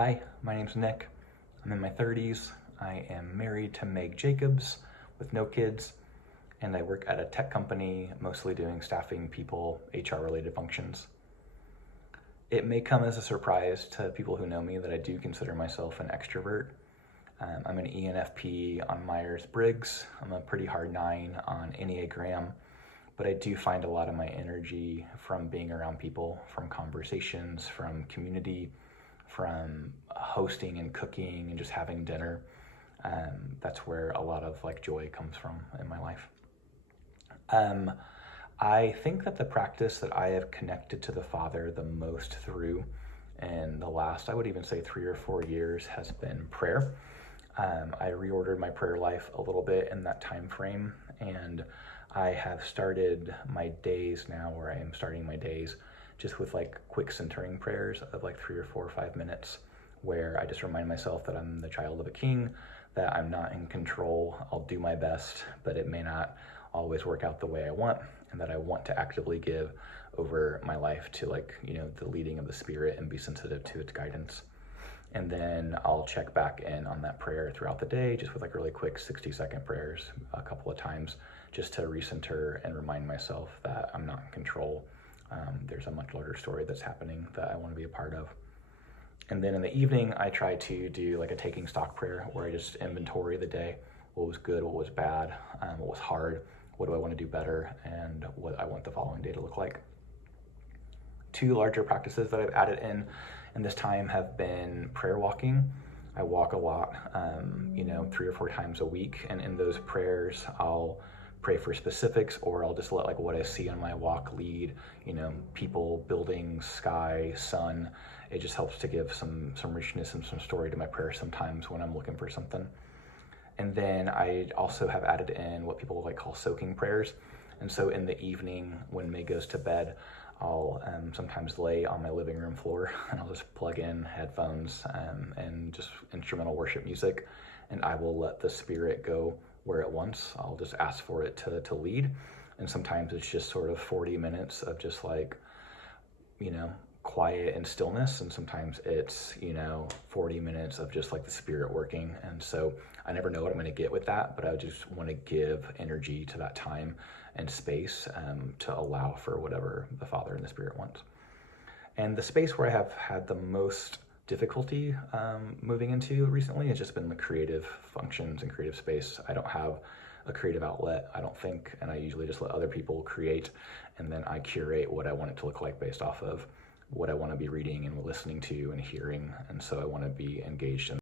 Hi, my name's Nick. I'm in my 30s. I am married to Meg Jacobs with no kids, and I work at a tech company, mostly doing staffing, people, HR related functions. It may come as a surprise to people who know me that I do consider myself an extrovert. I'm an ENFP on Myers-Briggs. I'm a pretty hard 9 on Enneagram, but I do find a lot of my energy from being around people, from conversations, from community, from hosting and cooking and just having dinner. That's where a lot of joy comes from in my life. I think that the practice that I have connected to the Father the most through in the last, I would even say 3 or 4 years, has been prayer. I reordered my prayer life a little bit in that time frame, and I have started my days now, or I am starting my days just with quick centering prayers of 3 or 4 or 5 minutes, where I just remind myself that I'm the child of a king, that I'm not in control. I'll do my best, but it may not always work out the way I want, and that I want to actively give over my life to the leading of the Spirit and be sensitive to its guidance. And then I'll check back in on that prayer throughout the day, just with really quick 60-second prayers a couple of times, just to recenter and remind myself that I'm not in control. There's a much larger story that's happening that I want to be a part of. And then in the evening, I try to do a taking stock prayer, where I just inventory the day: what was good, what was bad, what was hard, what do I want to do better, and what I want the following day to look like. 2 larger practices that I've added in this time have been prayer walking. I walk a lot, 3 or 4 times a week, and in those prayers, I'll pray for specifics, or I'll just let what I see on my walk lead, people, buildings, sky, sun. It just helps to give some richness and some story to my prayer sometimes when I'm looking for something. And then I also have added in what people call soaking prayers. And so in the evening, when May goes to bed, I'll sometimes lay on my living room floor, and I'll just plug in headphones and just instrumental worship music, and I will let the Spirit go where it wants. I'll just ask for it to lead. And sometimes it's just sort of 40 minutes of just quiet and stillness, and sometimes it's 40 minutes of just the Spirit working. And so I never know what I'm going to get with that, but I just want to give energy to that time and space to allow for whatever the Father and the Spirit wants. And the space where I have had the most difficulty moving into recently has just been the creative functions and creative space. I don't have a creative outlet, I don't think, and I usually just let other people create, and then I curate what I want it to look like based off of what I want to be reading and listening to and hearing. And so I want to be engaged in